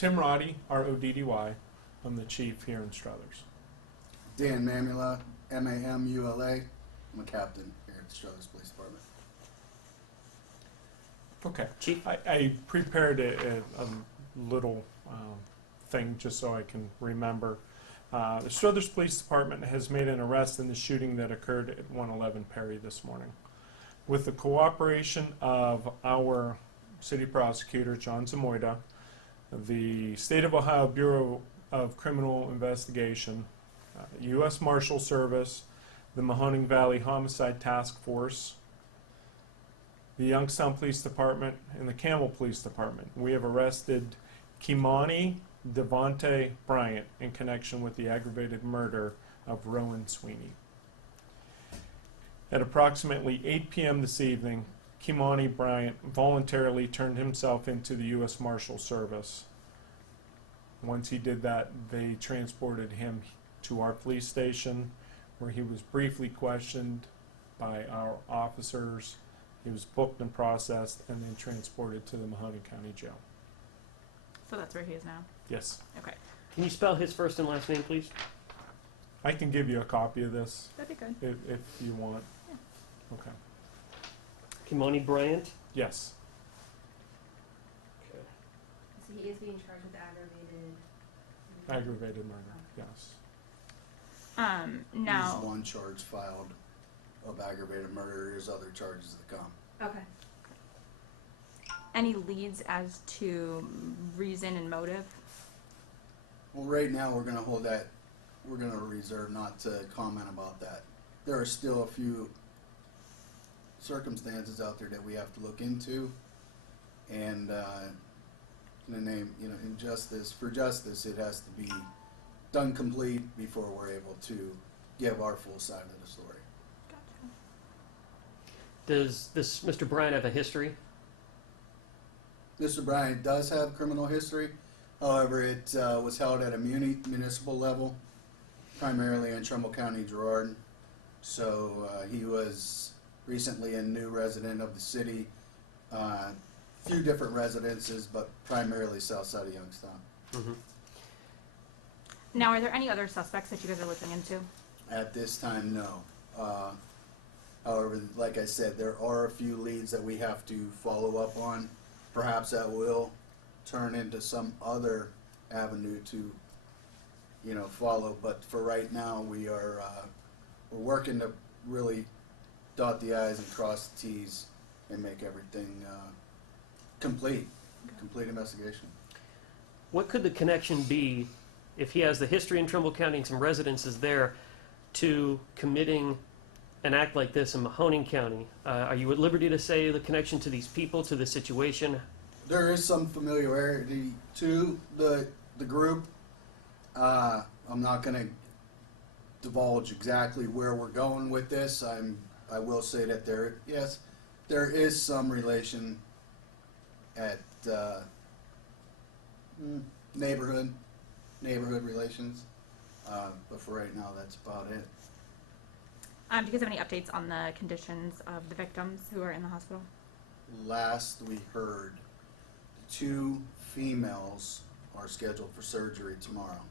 Tim Roddy, R-O-D-D-Y. I'm the chief here in Struthers. Dan Mamula, M-A-M-U-L-A. I'm a captain here at the Struthers Police Department. Okay. Chief? I prepared a little thing just so I can remember. The Struthers Police Department has made an arrest in the shooting that occurred at 111 Perry this morning. With the cooperation of our city prosecutor, John Zamoyda, the State of Ohio Bureau of Criminal Investigation, U.S. Marshal Service, the Mahoning Valley Homicide Task Force, the Youngstown Police Department, and the Campbell Police Department. We have arrested Kimani Devontae Bryant in connection with the aggravated murder of Rowan Sweeney. At approximately 8 p.m. this evening, Kimani Bryant voluntarily turned himself into the U.S. Marshal Service. Once he did that, they transported him to our police station, where he was briefly questioned by our officers. He was booked and processed, and then transported to the Mahoning County Jail. So that's where he is now? Yes. Okay. Can you spell his first and last name, please? I can give you a copy of this That'd be good. if you want. Yeah. Okay. Kimani Bryant? Yes. Okay. So he is being charged with aggravated. Aggravated murder. Yes. Now, There's one charge filed of aggravated murder. There's other charges to come. Okay. any leads as to reason and motive? Well, right now we're gonna hold that, we're gonna reserve not to comment about that. There are still a few circumstances out there that we have to look into, and in the name, in justice, for justice, it has to be done complete before we're able to give our full side of the story. Gotcha. Does this Mr. Bryant have a history? Mr. Bryant does have criminal history. However, it was held at a municipal level, primarily in Trumbull County, Girard. So he was recently a new resident of the city. Few different residences, but primarily south side of Youngstown. Mm-hmm. Now, are there any other suspects that you guys are looking into? At this time, no. However, like I said, there are a few leads that we have to follow up on. Perhaps that will turn into some other avenue to, follow. But for right now, we're working to really dot the I's and cross the T's and make everything complete investigation. What could the connection be, if he has the history in Trumbull County and some residences there, to committing an act like this in Mahoning County? Are you at liberty to say the connection to these people, to the situation? There is some familiarity to the group. I'm not going to divulge exactly where we're going with this. I will say that there is some relation at neighborhood relations, but for right now, that's about it. Do you guys have any updates on the conditions of the victims who are in the hospital? Last we heard, 2 females are scheduled for surgery tomorrow.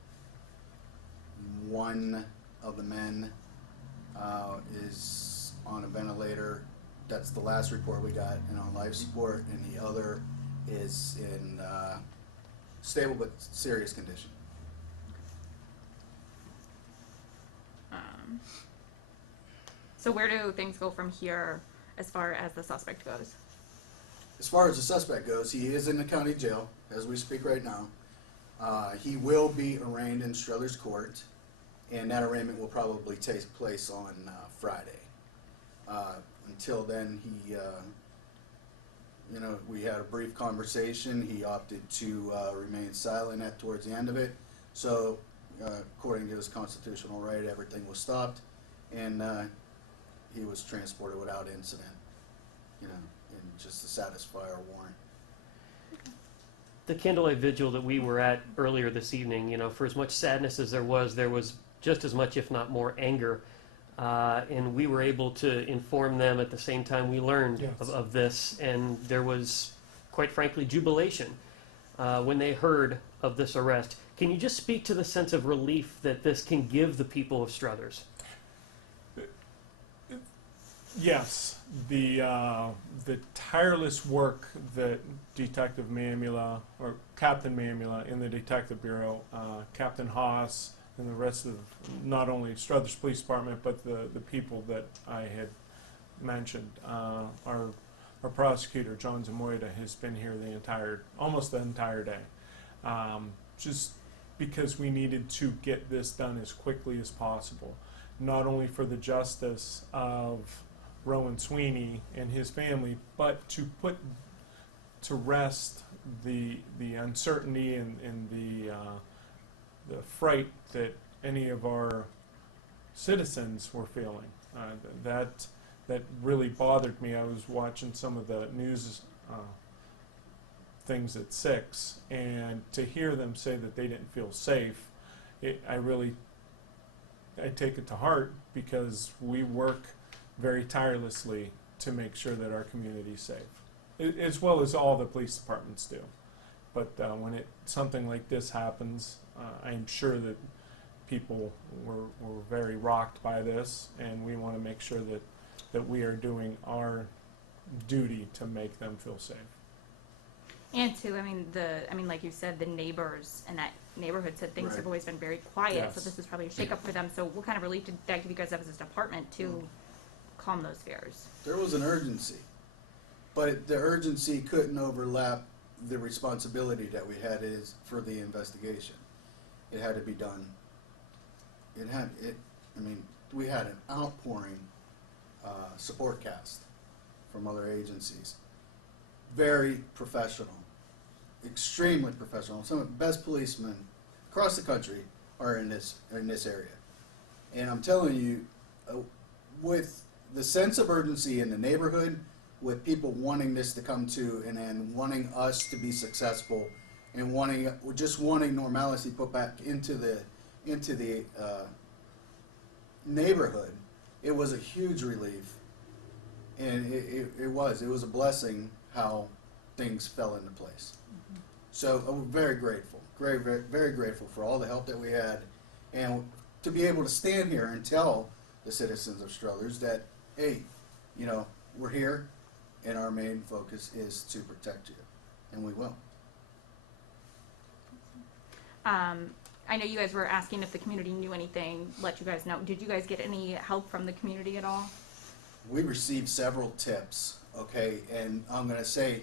One of the men is on a ventilator. That's the last report we got, and on life support, and the other is in stable but serious condition. So where do things go from here as far as the suspect goes? As far as the suspect goes, he is in the county jail as we speak right now. He will be arraigned in Struthers Court, and that arraignment will probably take place on Friday. Until then, he, we had a brief conversation. He opted to remain silent towards the end of it. So, according to his constitutional right, everything was stopped, and he was transported without incident, and just to satisfy our warrant. The candlelight vigil that we were at earlier this evening, for as much sadness as there was just as much, if not more, anger. And we were able to inform them at the same time we learned Yes. of this, and there was, quite frankly, jubilation. when they heard of this arrest. Can you just speak to the sense of relief that this can give the people of Struthers? Yes, the tireless work that Detective Mamula, or Captain Mamula in the Detective Bureau, Captain Haas, and the rest of not only Struthers Police Department, but the people that I had mentioned. Our prosecutor, John Zamoyda, has been here almost the entire day. Just because we needed to get this done as quickly as possible, not only for the justice of Rowan Sweeney and his family, but to put to rest the uncertainty and the fright that any of our citizens were feeling. That really bothered me. I was watching some of the news things at 6, and to hear them say that they didn't feel safe, I take it to heart, because we work very tirelessly to make sure that our community is safe, as well as all the police departments do. But when something like this happens, I'm sure that people were very rocked by this, and we want to make sure that we are doing our duty to make them feel safe. And too, like you said, the neighbors in that neighborhood said things Right. have always been very quiet, so Yes. this is probably a shakeup for them. So what kind of relief did that give you guys as a department to calm those fears? There was an urgency, but the urgency couldn't overlap the responsibility that we had for the investigation. It had to be done. We had an outpouring support cast from other agencies. Very professional, extremely professional. Some of the best policemen across the country are in this area. And I'm telling you, with the sense of urgency in the neighborhood, with people wanting this to come to and then wanting us to be successful, and wanting normalcy put back into the neighborhood, it was a huge relief, and it was a blessing how things fell into place. So I'm very grateful, very, very, very grateful for all the help that we had, and to be able to stand here and tell the citizens of Struthers that, hey, we're here, and our main focus is to protect you, and we will. I know you guys were asking if the community knew anything, let you guys know. Did you guys get any help from the community at all? We received several tips, okay, and I'm going to say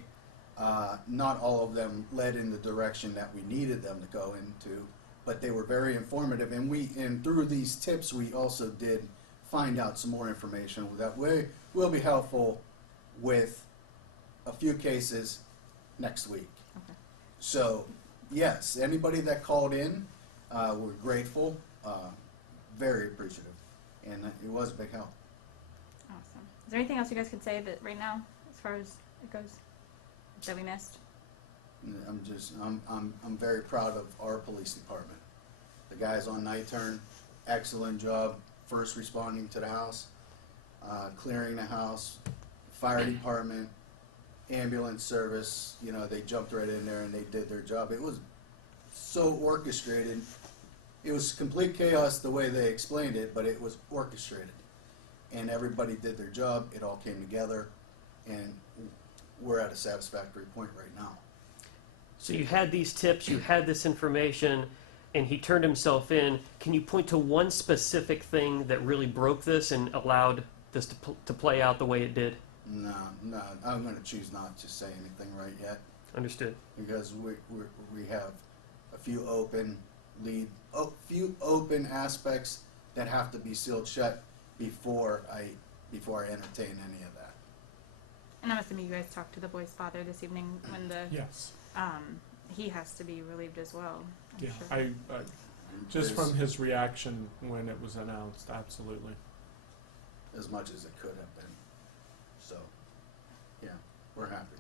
not all of them led in the direction that we needed them to go into, but they were very informative, and through these tips we also did find out some more information that will be helpful with a few cases next week. Okay. So yes, anybody that called in, we're grateful, very appreciative, and it was a big help. Awesome. Is there anything else you guys can say that right now, as far as it goes, that we missed? I'm very proud of our police department. The guys on night turn, excellent job, first responding to the house, clearing the house, fire department, ambulance service, they jumped right in there and they did their job. It was so orchestrated. It was complete chaos the way they explained it, but it was orchestrated. And everybody did their job, it all came together, and we're at a satisfactory point right now. So you had these tips, you had this information, and he turned himself in. Can you point to one specific thing that really broke this and allowed this to play out the way it did? No, I'm going to choose not to say anything right yet, Understood. because we have a few open aspects that have to be sealed shut before I entertain any of that. And I'm assuming you guys talked to the boy's father this evening when Yes. he has to be relieved as well. I'm Yeah. sure. I just from his reaction when it was announced, absolutely. As much as it could have been. So, yeah, we're happy.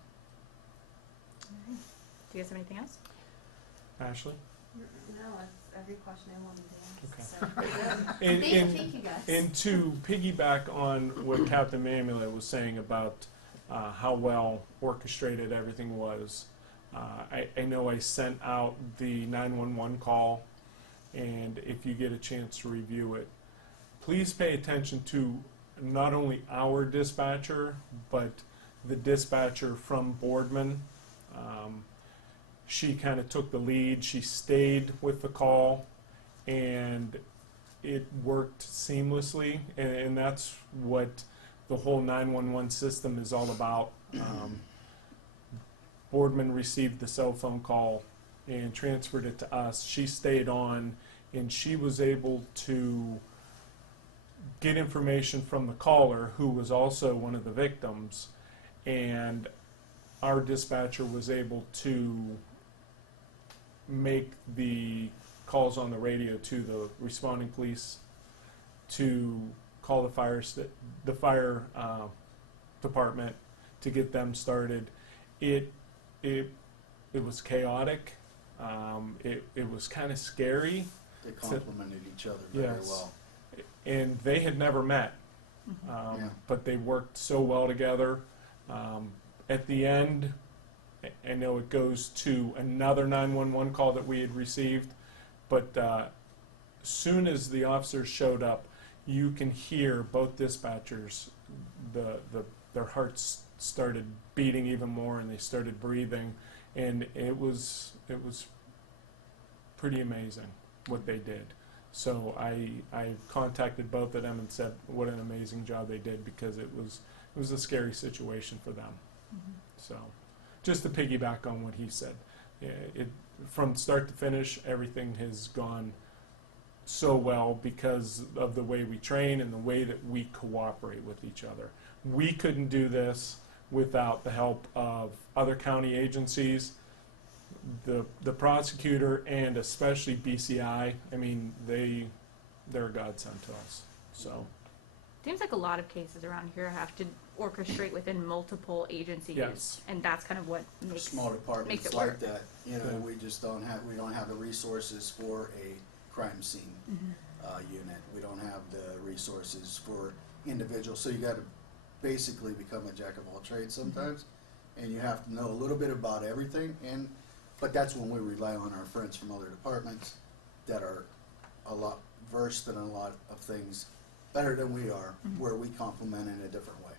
Do you guys have anything else? Ashley? No, that's every question I wanted to ask. Okay. So, thank you guys. And to piggyback on what Captain Mamula was saying about how well orchestrated everything was, I know I sent out the 911 call, and if you get a chance to review it, please pay attention to not only our dispatcher, but the dispatcher from Boardman. She kind of took the lead. She stayed with the call, and it worked seamlessly, and that's what the whole 911 system is all about. Boardman received the cell phone call and transferred it to us. She stayed on, and she was able to get information from the caller, who was also one of the victims, and our dispatcher was able to make the calls on the radio to the responding police to call the fire department to get them started. It was chaotic. It was kind of scary. They complemented each other very Yes. well. And they had never met, Yeah. but they worked so well together. At the end, I know it goes to another 911 call that we had received, but soon as the officers showed up, you can hear both dispatchers, their hearts started beating even more, and they started breathing, and it was pretty amazing what they did. So I contacted both of them and said what an amazing job they did, because it was a scary situation for them. So just to piggyback on what he said, from start to finish, everything has gone so well because of the way we train and the way that we cooperate with each other. We couldn't do this without the help of other county agencies, the prosecutor, and especially BCI. I mean, they're a godsend to us. So Seems like a lot of cases around here have to orchestrate within multiple agencies. Yes. And that's kind of what makes Small departments it like work. that, you know, Yeah. we don't have the resources for a crime scene unit. We don't have the resources for individuals, so you got to basically become a jack of all trades sometimes, and you have to know a little bit about everything. But that's when we rely on our friends from other departments that are a lot versed in a lot of things better than we are, where we complement in a different way.